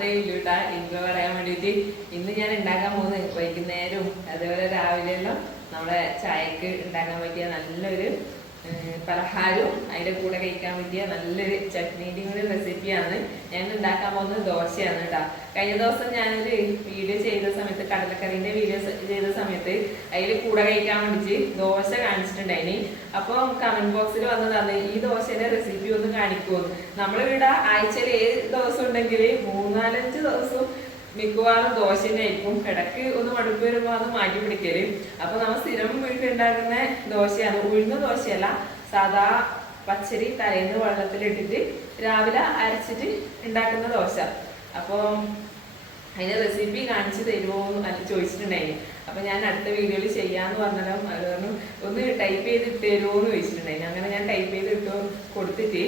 മാത്രമേ കേട്ടാ എനിക്ക് പറയാൻ വേണ്ടിയിട്ട് ഇന്ന് ഞാൻ ഉണ്ടാക്കാൻ പോകുന്നത് വൈകുന്നേരവും അതേപോലെ രാവിലെയെല്ലാം നമ്മുടെ ചായക്ക് ഉണ്ടാക്കാൻ പറ്റിയ നല്ലൊരു പലഹാരവും അതിന്റെ കൂടെ കഴിക്കാൻ പറ്റിയ നല്ലൊരു ചട്നീന്റെ ഒരു റെസിപ്പിയാണ് ഞാൻ ഉണ്ടാക്കാൻ പോകുന്നത് ദോശയാണ് കേട്ടോ കഴിഞ്ഞ ദിവസം ഞാനൊരു വീഡിയോ ചെയ്ത സമയത്ത് കടലക്കറിന്റെ വീഡിയോ ചെയ്ത സമയത്ത് അതിൽ കൂടെ കഴിക്കാൻ വേണ്ടിയിട്ട് ദോശ കാണിച്ചിട്ടുണ്ടായിനി. അപ്പോൾ കമന്റ് ബോക്സിൽ വന്നതാണ് ഈ ദോശയുടെ റെസിപ്പി ഒന്ന് കാണിക്കുമോ നമ്മളിവിടെ ആഴ്ചയിൽ ഏത് ദിവസം ഉണ്ടെങ്കിൽ മൂന്നാലഞ്ച് ദിവസം മിക്കവാറും ദോശന്റെ ആയിരിക്കും ഇടയ്ക്ക് ഒന്ന് മടുപ്പ് വരുമ്പോൾ അത് മാറ്റി പിടിക്കൽ. അപ്പൊ നമ്മൾ സ്ഥിരം വീട്ടിലുണ്ടാക്കുന്ന ദോശയാണ്. ഉഴുന്ന ദോശയല്ല സാധാ പച്ചരി തലേന്ന് വെള്ളത്തിലിട്ടിട്ട് രാവിലെ അരച്ചിട്ട് ഉണ്ടാക്കുന്ന ദോശ. അപ്പോൾ അതിന്റെ റെസിപ്പി കാണിച്ചു തരുമോ എന്ന് ചോദിച്ചിട്ടുണ്ടായി അപ്പൊ ഞാൻ അടുത്ത വീഡിയോയിൽ ചെയ്യാന്ന് പറഞ്ഞാലും അത് പറഞ്ഞു ഒന്ന് ടൈപ്പ് ചെയ്ത് തരുമോ എന്ന് ചോദിച്ചിട്ടുണ്ടായിന്. അങ്ങനെ ഞാൻ ടൈപ്പ് ചെയ്ത് ഇട്ട് കൊടുത്തിട്ട്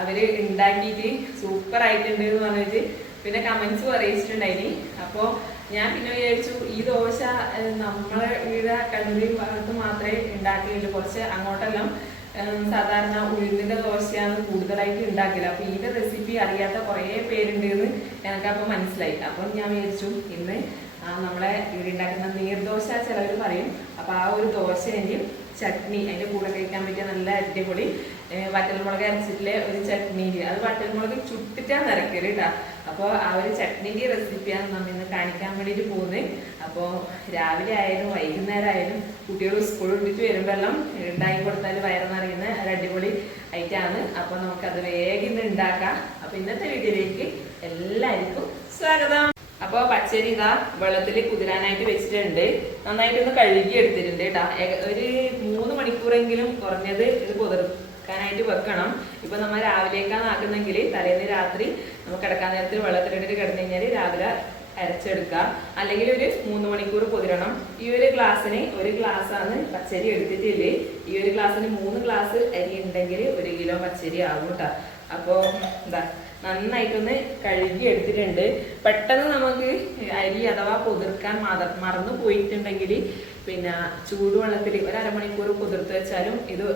അവർ ഉണ്ടാക്കിയിട്ട് സൂപ്പർ ആയിട്ടുണ്ട് എന്ന് പറഞ്ഞിട്ട് പിന്നെ കമന്റ്സ് പറയിച്ചിട്ടുണ്ടായിനി അപ്പോ ഞാൻ പിന്നെ വിചാരിച്ചു ഈ ദോശ നമ്മളെ വീട് കണ്ണൂരി ഭാഗത്ത് മാത്രമേ ഉണ്ടാക്കിയുള്ളൂ കുറച്ച് അങ്ങോട്ടെല്ലാം സാധാരണ ഉഴുന്നിന്റെ ദോശയാണ് കൂടുതലായിട്ട് ഉണ്ടാക്കില്ല അപ്പൊ ഇതിന്റെ റെസിപ്പി അറിയാത്ത കുറേ പേരുണ്ട് എന്ന് എനിക്കപ്പോ മനസ്സിലായി. അപ്പൊ ഞാൻ വിചാരിച്ചു ഇന്ന് നമ്മളെ ഇവിടെ ഉണ്ടാക്കുന്ന നീർദോശ ചിലവർ പറയും. അപ്പൊ ആ ഒരു ദോശേന്റെയും ചട്നി അതിന്റെ കൂടെ കഴിക്കാൻ പറ്റിയ നല്ല അടിപൊളി വറ്റൽമുളക് അരച്ചിട്ടിലെ ഒരു ചട്നി അത് വറ്റൽമുളക് ചുട്ടിട്ടാണ് നിറക്കൽ കേട്ടാ അപ്പോൾ ആ ഒരു ചട്നിന്റെ റെസിപ്പിയാണ് നമ്മൾ ഇന്ന് കാണിക്കാൻ വേണ്ടിയിട്ട് പോകുന്നത് അപ്പോൾ രാവിലെ ആയാലും വൈകുന്നേരം ആയാലും കുട്ടികൾ സ്കൂൾ വിട്ടിട്ട് വരുമ്പോഴെല്ലാം ഉണ്ടാക്കി കൊടുത്താൽ വയറെന്നറിയുന്ന ഒരു അടിപൊളി ഐറ്റാണ് അപ്പോൾ നമുക്കത് വേഗം ഇന്ന് ഉണ്ടാക്കാം. അപ്പോൾ ഇന്നത്തെ വീഡിയോയിലേക്ക് എല്ലാവർക്കും സ്വാഗതം. അപ്പോൾ പച്ചരി ഇതാ വെള്ളത്തിൽ കുതിരാനായിട്ട് വെച്ചിട്ടുണ്ട്. നന്നായിട്ട് ഒന്ന് കഴുകി എടുത്തിട്ടുണ്ട് കേട്ടോ ഒരു മൂന്ന് മണിക്കൂറെങ്കിലും കുറഞ്ഞത് ഇത് കുതിർക്കാനായിട്ട് വെക്കണം. ഇപ്പൊ നമ്മൾ രാവിലേക്കാണ് ആക്കുന്നെങ്കിൽ തലേന്ന് രാത്രി നമുക്ക് കിടക്കാൻ നേരത്തിൽ വെള്ളത്തിലിട്ടിട്ട് കിടന്നു കഴിഞ്ഞാൽ രാവിലെ അരച്ചെടുക്കുക അല്ലെങ്കിൽ ഒരു മൂന്ന് മണിക്കൂർ കുതിരണം. ഈ ഒരു ഗ്ലാസ്സിന് ഒരു ഗ്ലാസ് ആണ് പച്ചരി എടുത്തിട്ടില്ലേ? ഈ ഒരു ഗ്ലാസ്സിന് മൂന്ന് ഗ്ലാസ് അരി ഉണ്ടെങ്കിൽ ഒരു കിലോ പച്ചരി ആകും കേട്ടോ അപ്പോൾ എന്താ നന്നായിട്ടൊന്ന് കഴുകി എടുത്തിട്ടുണ്ട്. പെട്ടെന്ന് നമുക്ക് അരി അഥവാ കുതിർക്കാൻ മറ മറന്നു പോയിട്ടുണ്ടെങ്കിൽ പിന്നെ ചൂടുവെള്ളത്തിൽ ഒരു അരമണിക്കൂർ കുതിർത്ത് വെച്ചാലും ഇത്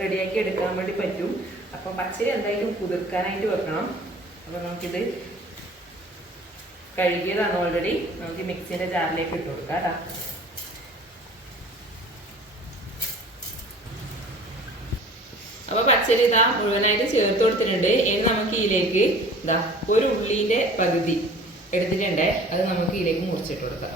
റെഡിയാക്കി എടുക്കാൻ വേണ്ടി പറ്റും. അപ്പം പച്ചരി എന്തായാലും കുതിർക്കാനായിട്ട് വെക്കണം. അപ്പം നമുക്കിത് കഴുകിയതാണ് ഓൾറെഡി നമുക്ക് മിക്സിന്റെ ജാറിലേക്ക് ഇട്ട് കൊടുക്കാം കേട്ടോ. അപ്പൊ പച്ചരി ഇതാ മുഴുവനായിട്ട് ചേർത്ത് കൊടുത്തിട്ടുണ്ട്. ഇനി നമുക്ക് ഇതിലേക്ക് ഇതാ ഒരു ഉള്ളിന്റെ പകുതി എടുത്തിട്ടുണ്ടേ. അത് നമുക്ക് ഇതിലേക്ക് മുറിച്ചിട്ട് കൊടുക്കാം.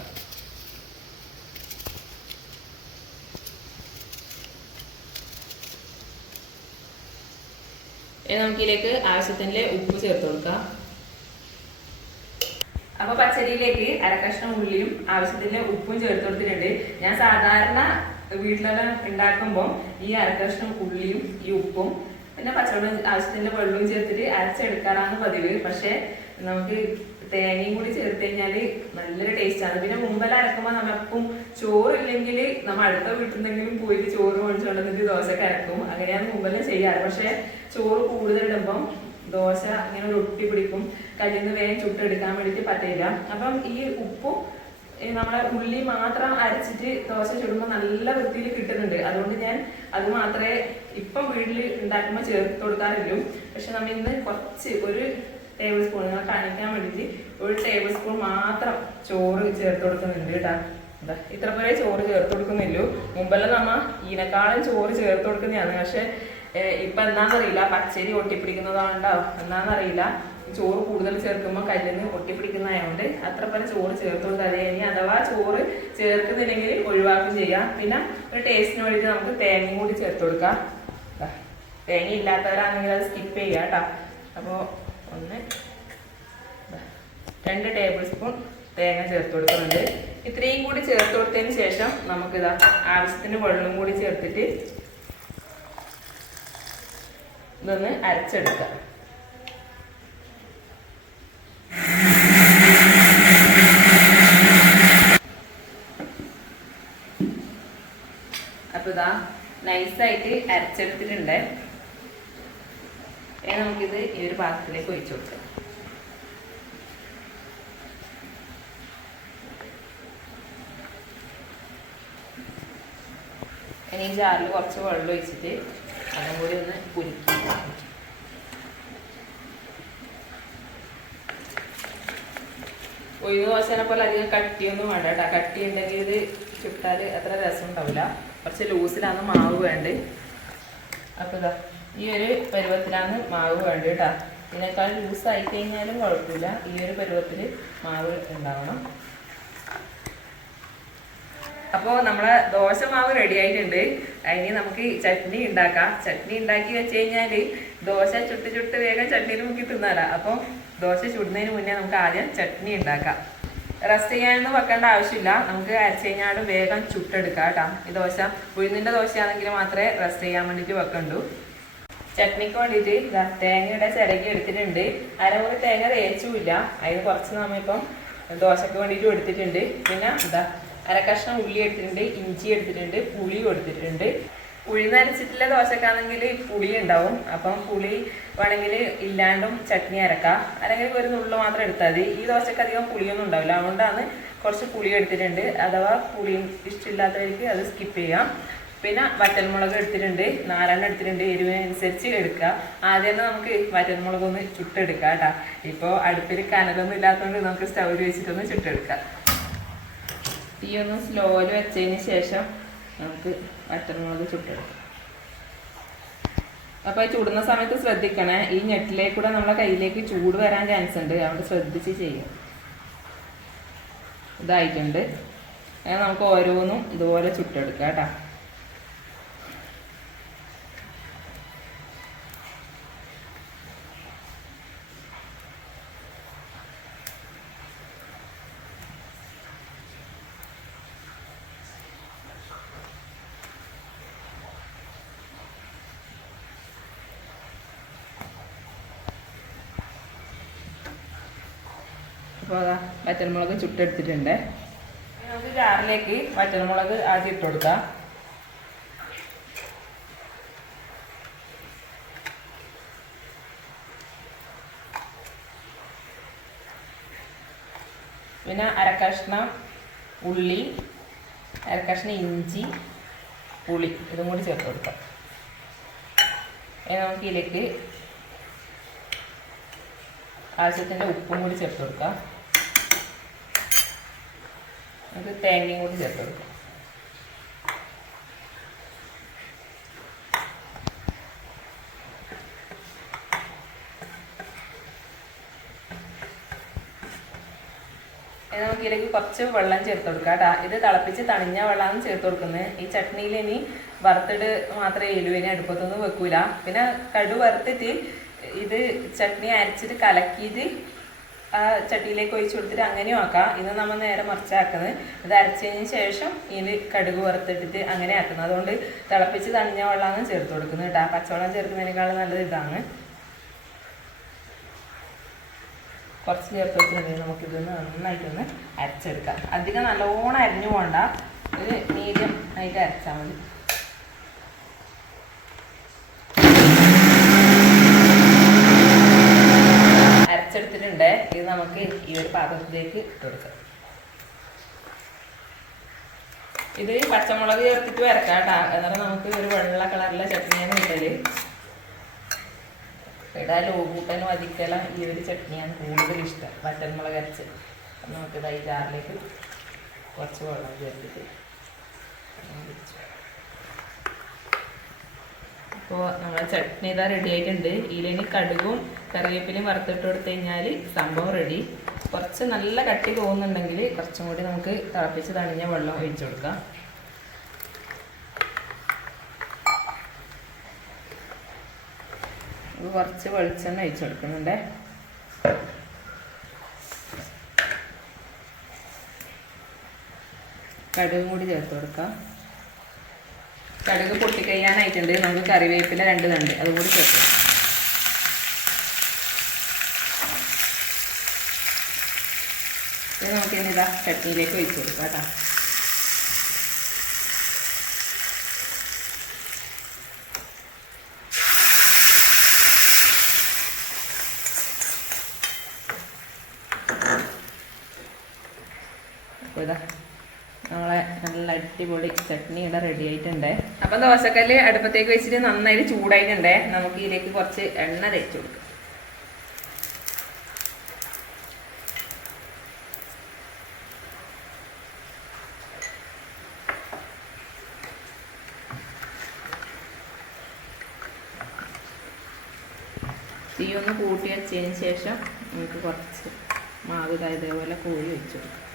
ഇനി നമുക്ക് ഇതിലേക്ക് ആവശ്യത്തിന് ഉപ്പ് ചേർത്ത് കൊടുക്കാം. അപ്പൊ പച്ചരിയിലേക്ക് അരക്കഷ്ണം ഉള്ളിയും ആവശ്യത്തിന് ഉപ്പും ചേർത്ത് കൊടുത്തിട്ടുണ്ട്. ഞാൻ സാധാരണ വീട്ടിലെല്ലാം ഉണ്ടാക്കുമ്പോൾ ഈ അരക്കഷ്ണം ഉള്ളിയും ഈ ഉപ്പും പിന്നെ പച്ചവെള്ളം ആവശ്യത്തിന്റെ വെള്ളവും ചേർത്തിട്ട് അരച്ചെടുക്കാറാണ് പതിവ്. പക്ഷെ നമുക്ക് തേങ്ങയും കൂടി ചേർത്ത് കഴിഞ്ഞാൽ നല്ലൊരു ടേസ്റ്റ് ആണ്. പിന്നെ മുമ്പെല്ലാം അരക്കുമ്പോൾ നമ്മളെപ്പം ചോറില്ലെങ്കിൽ നമ്മൾ അടുത്ത വീട്ടിൽ നിന്നെങ്കിലും പോയിട്ട് ചോറ് മേടിച്ചുകൊണ്ട് വന്നിട്ട് ദോശയൊക്കെ അരക്കും അങ്ങനെയാണ് മുമ്പെല്ലാം ചെയ്യാറ്. പക്ഷെ ചോറ് കൂടുതൽ ഇടുമ്പം ദോശ അങ്ങനെ ഒരു ഒട്ടി പിടിക്കും. കല്ലിൽ നിന്ന് വേഗം ചുട്ടെടുക്കാൻ വേണ്ടിയിട്ട് പറ്റില്ല. അപ്പം ഈ ഉപ്പും നമ്മളെ ഉള്ളി മാത്രം അരച്ചിട്ട് ദോശ ചുടുമ്പോൾ നല്ല വൃത്തിയിൽ കിട്ടുന്നുണ്ട്. അതുകൊണ്ട് ഞാൻ അത് മാത്രമേ ഇപ്പം വീട്ടിൽ ഉണ്ടാക്കുമ്പോൾ ചേർത്ത് കൊടുക്കാറുള്ളൂ. പക്ഷെ നമ്മൾ ഇന്ന് കുറച്ച് ഒരു ടേബിൾ സ്പൂൺ നിങ്ങൾ കാണിക്കാൻ വേണ്ടിയിട്ട് ഒരു ടേബിൾ സ്പൂൺ മാത്രം ചോറ് ചേർത്ത് കൊടുക്കുന്നുണ്ട് കേട്ടാ. ഇതാ ഇത്ര പോലെ ചോറ് ചേർത്ത് കൊടുക്കുന്നില്ലു മുമ്പെല്ലാം നമ്മ ഈനക്കാളും ചോറ് ചേർത്ത് കൊടുക്കുന്നതാണ്. പക്ഷെ ഇപ്പൊ എന്താണെന്നറിയില്ല പച്ചരി ഒട്ടിപ്പിടിക്കുന്നതാണ്ടോ എന്താണെന്നറിയില്ല ചോറ് കൂടുതൽ ചേർക്കുമ്പോൾ കല്ലിന് ഒട്ടിപ്പിടിക്കുന്നതായതുകൊണ്ട് അത്ര പോലെ ചോറ് ചേർത്ത് കൊടുത്താൽ ഇനി അഥവാ ചോറ് ചേർക്കുന്നില്ലെങ്കിൽ ഒഴിവാക്കും ചെയ്യാം. പിന്നെ ഒരു ടേസ്റ്റിന് വേണ്ടിയിട്ട് നമുക്ക് തേങ്ങ കൂടി ചേർത്ത് കൊടുക്കാം. തേങ്ങ ഇല്ലാത്തവരാണെങ്കിൽ അത് സ്കിപ്പ് ചെയ്യാം കേട്ടോ. അപ്പോൾ ഒന്ന് രണ്ട് ടേബിൾ സ്പൂൺ തേങ്ങ ചേർത്ത് കൊടുക്കുന്നുണ്ട്. ഇത്രയും കൂടി ചേർത്ത് കൊടുത്തതിന് ശേഷം നമുക്കിതാ ആവശ്യത്തിന് വെള്ളം കൂടി ചേർത്തിട്ട് ഇതൊന്ന് അരച്ചെടുക്കാം. അപ്പോൾ ഇതാ നൈസായിട്ട് അരച്ചെടുത്തിട്ടുണ്ട്. ഇനി നമുക്കിത് ഈ ഒരു പാത്രത്തിലേക്ക് ഒഴിച്ചു കൊടുക്കാം. ഇനി ജാറിൽ കുറച്ച് വെള്ളം ഒഴിച്ചിട്ട് അതും കൂടി ഒന്ന് കുലുക്കി ഒഴിവ് ദോശനെ പോലെ അധികം കട്ടിയൊന്നും വേണ്ട കേട്ടോ. കട്ടി ഉണ്ടെങ്കിൽ ഇത് ചുട്ടാൽ അത്ര രസം ഉണ്ടാവില്ല. കുറച്ച് ലൂസിലാണ് മാവ് വേണ്ടത്. അപ്പോൾ ഇതാ ഈ ഒരു പരുവത്തിലാണ് മാവ് വേണ്ടത് കേട്ടോ. ഇതിനേക്കാൾ ലൂസ് ആയി കഴിഞ്ഞാലും കുഴപ്പമില്ല. ഈ ഒരു പരുവത്തിൽ മാവ് ഉണ്ടാവണം. അപ്പോൾ നമ്മളെ ദോശ മാവ് റെഡി ആയിട്ടുണ്ട്. അതിന് നമുക്ക് ചട്നി ഉണ്ടാക്കാം. ചട്നി ഉണ്ടാക്കി വെച്ച് കഴിഞ്ഞാൽ ദോശ ചുട്ട് ചുട്ട് വേഗം ചട്നിയിൽ മുക്കി തിന്നാലാ. അപ്പോൾ ദോശ ചുടുന്നതിന് മുന്നേ നമുക്ക് ആദ്യം ചട്നി ഉണ്ടാക്കാം. റെസ്റ്റ് ചെയ്യാനൊന്നും വെക്കേണ്ട ആവശ്യമില്ല. നമുക്ക് അരച്ച് കഴിഞ്ഞാൽ വേഗം ചുട്ടെടുക്കാം കേട്ടോ. ഈ ദോശ ഉഴുന്നിന്റെ ദോശയാണെങ്കിൽ മാത്രമേ റെസ്റ്റ് ചെയ്യാൻ വേണ്ടിയിട്ട് വെക്കണ്ടൂ. ചട്നിക്ക് വേണ്ടിയിട്ട് ഇതാ തേങ്ങയുടെ ചിരകി എടുത്തിട്ടുണ്ട്. അരമുറി തേങ്ങ തേച്ചുമില്ല. അതിന് കുറച്ച് നമ്മ ഇപ്പം ദോശക്ക് വേണ്ടിയിട്ട് എടുത്തിട്ടുണ്ട്. പിന്നെ എന്താ അരക്കഷ്ണം ഉള്ളി എടുത്തിട്ടുണ്ട് ഇഞ്ചി എടുത്തിട്ടുണ്ട് പുളിയും എടുത്തിട്ടുണ്ട് ഉഴുന്നരച്ചിട്ടുള്ള ദോശക്കാണെങ്കിൽ പുളി ഉണ്ടാവും. അപ്പം പുളി വേണമെങ്കിൽ ഇല്ലാണ്ടും ചട്നി അരക്കാം. അല്ലെങ്കിൽ ഒരു നുള്ളു മാത്രം എടുത്താൽ മതി. ഈ ദോശക്ക് അധികം പുളിയൊന്നും ഉണ്ടാവില്ല. അതുകൊണ്ടാണ് കുറച്ച് പുളി എടുത്തിട്ടുണ്ട്. അഥവാ പുളി ഇഷ്ടമില്ലാത്തവർക്ക് അത് സ്കിപ്പ് ചെയ്യാം. പിന്നെ വറ്റൽമുളക് എടുത്തിട്ടുണ്ട്. നാലെണ്ണം എടുത്തിട്ടുണ്ട്. എരിവിനനുസരിച്ച് എടുക്കുക. ആദ്യം തന്നെ നമുക്ക് വറ്റൽമുളക് ഒന്ന് ചുട്ടെടുക്കാം കേട്ടോ. ഇപ്പോൾ അടുപ്പിൽ കനലൊന്നും ഇല്ലാത്തതുകൊണ്ട് നമുക്ക് സ്റ്റൗവിൽ വെച്ചിട്ടൊന്ന് ചുട്ടെടുക്കാം. തീ ഒന്ന് സ്ലോയിൽ വെച്ചതിന് ശേഷം നമുക്ക് വറ്റൽമുളക് ചുട്ടെടുക്കാം. അപ്പോൾ ചൂടുന്ന സമയത്ത് ശ്രദ്ധിക്കണേ ഈ ഞെട്ടിലേക്കൂടെ നമ്മളെ കയ്യിലേക്ക് ചൂട് വരാൻ ചാൻസ് ഉണ്ട്. അതുകൊണ്ട് ശ്രദ്ധിച്ച് ചെയ്യും. ഇതായിട്ടുണ്ട്. അങ്ങനെ നമുക്ക് ഓരോന്നും ഇതുപോലെ ചുട്ടെടുക്കാം കേട്ടോ. അപ്പോൾ അതാ വറ്റൽമുളക് ചുട്ടെടുത്തിട്ടുണ്ട്. നമുക്ക് ജാറിലേക്ക് വറ്റൽമുളക് ആദ്യം ഇട്ട് കൊടുക്കാം. പിന്നെ അരക്കഷ്ണം ഉള്ളി അരക്കഷ്ണം ഇഞ്ചി പുളി ഇതും കൂടി ചേർത്ത് കൊടുക്കാം. നമുക്ക് ഇതിലേക്ക് ആവശ്യത്തിന്റെ ഉപ്പും കൂടി ചേർത്ത് കൊടുക്കാം. നമുക്ക് തേങ്ങയും കൂടി ചേർത്ത് കൊടുക്കാം. കുറച്ച് വെള്ളം ചേർത്ത് കൊടുക്കാം ഇത് തിളപ്പിച്ച് തണിഞ്ഞ വെള്ളമാണ് ചേർത്ത് കൊടുക്കുന്നത്. ഈ ചട്നിയിൽ ഇനി വറുത്തിട്ട് മാത്രമേ എലുവിനെ അടുപ്പത്തൊന്നും വെക്കൂല. പിന്നെ കടു വറുത്തിട്ട് ഇത് ചട്നി അരച്ചിട്ട് കലക്കിയിട്ട് ചട്ടിയിലേക്ക് ഒഴിച്ചു കൊടുത്തിട്ട് അങ്ങനെയും ആക്കാം. ഇത് നമ്മൾ നേരെ മറിച്ചാക്കുന്നത്. ഇത് അരച്ചതിന് ശേഷം ഇതിൽ കടുക് വറുത്തിട്ടിട്ട് അങ്ങനെ ആക്കുന്നത് അതുകൊണ്ട് തിളപ്പിച്ച് തണിഞ്ഞ വെള്ളമാണ് ചേർത്ത് കൊടുക്കുന്നത് കേട്ടോ. പച്ചവെള്ളം ചേർക്കുന്നതിനേക്കാളും നല്ലത് ഇതാണ്. കുറച്ച് ചേർത്ത് വെച്ചിട്ടുണ്ടെങ്കിൽ നമുക്കിത് നന്നായിട്ടൊന്ന് അരച്ചെടുക്കാം. അധികം നല്ലോണം അരിഞ്ഞു പോകണ്ട ഒരു മീഡിയം ആയിട്ട് അരച്ചാൽ മതി. അരച്ചെടുത്തിട്ടുണ്ട് ഇത് നമുക്ക് ഈ ഒരു പാത്രത്തിലേക്ക് ഇട്ട് കൊടുക്കാം. ഇത് പച്ചമുളക് ചേർത്തിട്ട് വരക്കാം കേട്ടോ. എന്നാലും നമുക്ക് ഒരു വെള്ള കളറിലെ ചട്നിയാണ് കിട്ടൽ ഇവിടെ ലോകൂട്ടൻ വധിക്കല ഈ ഒരു ചട്നിയാണ് കൂടുതൽ ഇഷ്ടം. പച്ചമുളക് അരച്ച്. നമുക്ക് ഇതായി ജാറിലേക്ക് കുറച്ച് വെള്ളം ചേർത്തിട്ട് അപ്പോൾ നമ്മളെ ചട്നി ഇതാ റെഡി ആയിട്ടുണ്ട്. ഇതിലിനി കടുകും കറിവേപ്പിലയും വറുത്തിട്ട് കൊടുത്തു കഴിഞ്ഞാൽ സംഭവം റെഡി കുറച്ച് നല്ല കട്ടി തോന്നുന്നുണ്ടെങ്കിൽ കുറച്ചും കൂടി നമുക്ക് തിളപ്പിച്ച് തണിഞ്ഞ വെള്ളം ഒഴിച്ചു കൊടുക്കാം. കുറച്ച് വെളിച്ചെണ്ണ ഒഴിച്ചു കൊടുക്കുന്നുണ്ട്. കടുകും കൂടി ചേർത്ത് കൊടുക്കാം. കടുക് പൊട്ടിക്കഴിയാനായിട്ടുണ്ട്. നമുക്ക് കറിവേപ്പില രണ്ട് തണ്ട്. അതുകൂടി ചേർക്കാം നമുക്ക് ഇനിതാ ചട്നിയിലേക്ക് ഒഴിച്ചു കൊടുക്കാം കേട്ടോ. നമ്മളെ നല്ല അടിപൊളി ചട്നി ഇവിടെ റെഡി ആയിട്ടുണ്ട്. അപ്പം ദോശക്കല്ല് അടുപ്പത്തേക്ക് വെച്ചിട്ട് നന്നായിട്ട് ചൂടായിട്ടുണ്ടേ. നമുക്ക് ഇതിലേക്ക് കുറച്ച് എണ്ണ തേച്ച് കൊടുക്കാം. തീ ഒന്ന് കൂട്ടി വെച്ചതിന് ശേഷം നമുക്ക് കുറച്ച് മാവ് ഇതായതേപോലെ കോഴി വെച്ചു കൊടുക്കാം.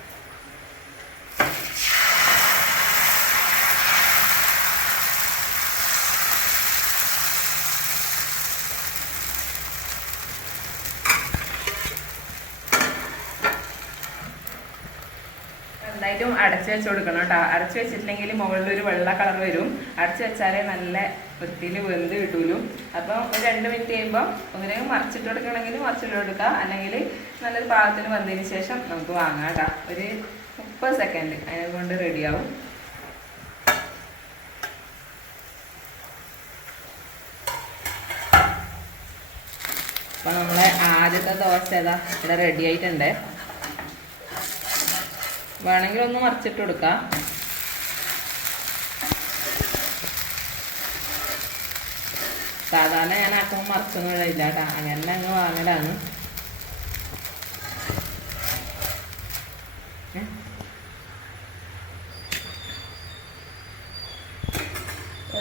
എന്തായിട്ടും അടച്ചു വെച്ച് കൊടുക്കണം കേട്ടോ. അടച്ചു വെച്ചിട്ടില്ലെങ്കിൽ മുകളിൽ ഒരു വെള്ള കളർ വരും. അടച്ചു വെച്ചാലേ നല്ല വൃത്തിയിൽ വെന്ത് കിട്ടൂലും. അപ്പം ഒരു രണ്ട് മിനിറ്റ് കഴിയുമ്പോൾ ഒന്നിനെ മറിച്ചിട്ട് കൊടുക്കണമെങ്കിൽ മറിച്ചിട്ട് കൊടുക്കുക അല്ലെങ്കിൽ നല്ലൊരു പാകത്തിന് വന്നതിന് ശേഷം നമുക്ക് വാങ്ങാം കേട്ടോ. ഒരു മുപ്പത് സെക്കൻഡ് അതിനെ കൊണ്ട് റെഡിയാവും അപ്പം നമ്മളെ ആദ്യത്തെ ദോശ ഇതാ ഇവിടെ റെഡി ആയിട്ടുണ്ട്. വേണമെങ്കിൽ ഒന്ന് മറിച്ചിട്ട് കൊടുക്കാം. സാധാരണ ഞാൻ ആക്കുമ്പോൾ മറിച്ചൊന്നും ഇല്ല കേട്ടോ. അങ്ങനെ അങ്ങ് വാങ്ങലാണ്.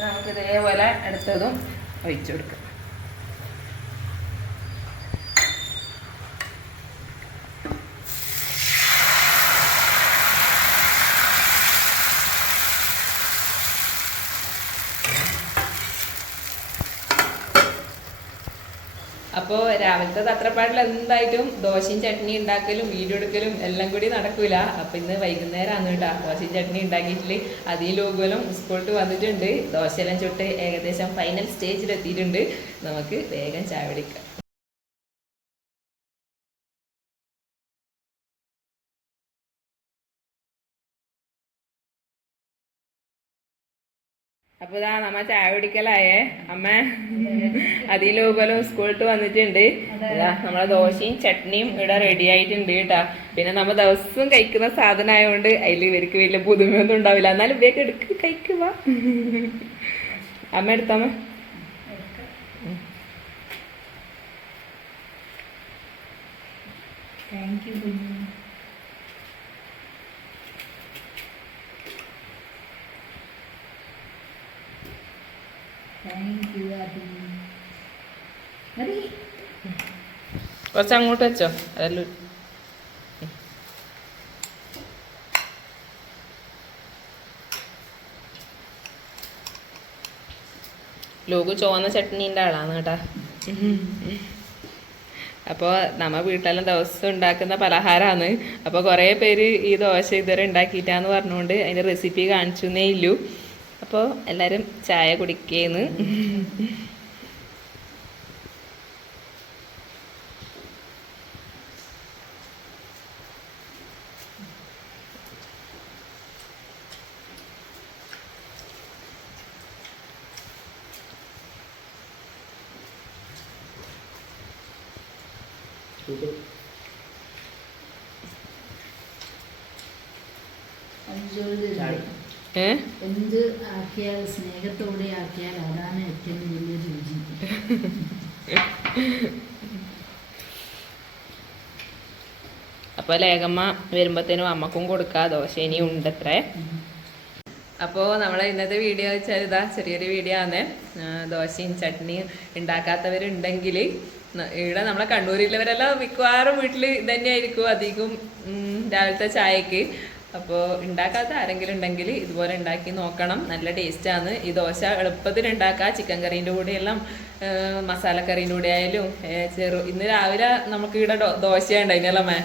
നമുക്ക് ഇതേപോലെ എടുത്തതും ഒഴിച്ചു കൊടുക്കാം. അപ്പോൾ രാവിലത്തെ തത്രപ്പാടിൽ എന്തായിട്ടും ദോശയും ചട്നി ഉണ്ടാക്കലും വീഡിയോ എടുക്കലും എല്ലാം കൂടി നടക്കൂല. അപ്പം ഇന്ന് വൈകുന്നേരമാണ് കേട്ടോ ദോശയും ചട്നി ഉണ്ടാക്കിയിട്ടില്ല അതീ ലോകലും സ്കൂളിട്ട് വന്നിട്ടുണ്ട്. ദോശയെല്ലാം ചുട്ട് ഏകദേശം ഫൈനൽ സ്റ്റേജിൽ എത്തിയിട്ടുണ്ട്. നമുക്ക് വേഗം ചായ പിടിക്കാം അപ്പൊ ഇതാ നമ്മ ചായ കുടിക്കലായേ. അമ്മ അതിലോകലും സ്കൂളിട്ട് വന്നിട്ടുണ്ട്. അതാ നമ്മളെ ദോശയും ചട്നിയും ഇവിടെ റെഡി ആയിട്ടുണ്ട് കേട്ടാ പിന്നെ നമ്മ ദിവസവും കഴിക്കുന്ന സാധനം ആയതുകൊണ്ട് അതിൽ ഇവർക്ക് വലിയ പുതുമയൊന്നും ഉണ്ടാവില്ല. എന്നാലും ഇവയൊക്കെ എടുക്ക് കഴിക്കുക അമ്മ എടുത്തമ്മ താങ്ക് യു കുഞ്ഞു താങ്ക് യു അബി മതി കുറച്ച് അങ്ങോട്ട് വെച്ചോ. അതെല്ലാം ലോകു ചുവന്ന ചട്നീന്റെ ആളാണ് കേട്ടാ. അപ്പോൾ നമ്മ വീട്ടിലെല്ലാം ദിവസം ഉണ്ടാക്കുന്ന പലഹാരമാണ് അപ്പോൾ കുറേ പേര് ഈ ദോശ ഇതുവരെ ഉണ്ടാക്കിയിട്ടാന്ന് പറഞ്ഞുകൊണ്ട് അതിന്റെ റെസിപ്പി കാണിച്ചേ ഇല്ലു. അപ്പോൾ എല്ലാവരും ചായ കുടിക്കേന്ന്. എന്ത് ആക്കിയാൽ സ്നേഹത്തോടെ ആക്കിയാൽ അതാണ് ഏറ്റവും വലിയ രുചി അപ്പോൾ ലേഖമ്മ വരുമ്പോഴത്തേനും അമ്മക്കും കൊടുക്കാം ദോശ ഇനി ഉണ്ടത്രേ. അപ്പോൾ നമ്മളെ ഇന്നത്തെ വീഡിയോ വെച്ചാൽ ഇതാ ചെറിയൊരു വീഡിയോ ആണ് ദോശയും ചട്നിയും ഉണ്ടാക്കാത്തവരുണ്ടെങ്കിൽ ഇവിടെ നമ്മളെ കണ്ണൂരിലുള്ളവരെല്ലാം മിക്കവാറും വീട്ടിൽ തന്നെയായിരിക്കും അധികം രാവിലത്തെ ചായക്ക്. അപ്പോൾ ഉണ്ടാക്കാത്ത ആരെങ്കിലും ഉണ്ടെങ്കിൽ ഇതുപോലെ ഉണ്ടാക്കി നോക്കണം. നല്ല ടേസ്റ്റാണ് ഈ ദോശ എളുപ്പത്തിൽ ഉണ്ടാക്കാം. ചിക്കൻ കറീന്റെ കൂടെയെല്ലാം മസാലക്കറീന്റെ കൂടെ ആയാലും ചെറു ഇന്ന് രാവിലെ നമുക്ക് ഇവിടെ ദോശ ഉണ്ടായിനല്ലേ മേ.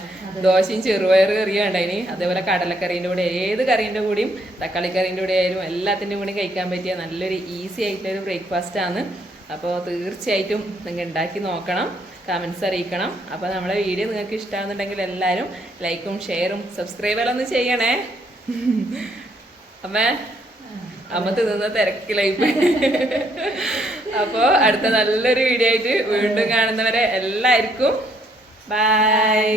ദോശയും ചെറുപയർ കറിയും ഉണ്ടായിന്. അതേപോലെ കടലക്കറീന്റെ കൂടെ ഏത് കറീന്റെ കൂടിയും തക്കാളി കറീന്റെ കൂടെ ആയാലും എല്ലാത്തിന്റെ കൂടെയും കഴിക്കാൻ പറ്റിയ നല്ലൊരു ഈസി ആയിട്ടുള്ളൊരു ബ്രേക്ക്ഫാസ്റ്റ് ആണ്. അപ്പോൾ തീർച്ചയായിട്ടും നിങ്ങൾ ഉണ്ടാക്കി നോക്കണം കമൻസ് അറിയിക്കണം. അപ്പോൾ നമ്മുടെ വീഡിയോ നിങ്ങൾക്ക് ഇഷ്ടമാകുന്നുണ്ടെങ്കിൽ എല്ലാവരും ലൈക്കും ഷെയറും സബ്സ്ക്രൈബെല്ലാം ചെയ്യണേ. അമ്മേ അമ്മ തിന്നുന്ന തിരക്കിലായി അപ്പോൾ അടുത്ത നല്ലൊരു വീഡിയോ ആയിട്ട് വീണ്ടും കാണുന്നവരെ എല്ലാവർക്കും ബൈ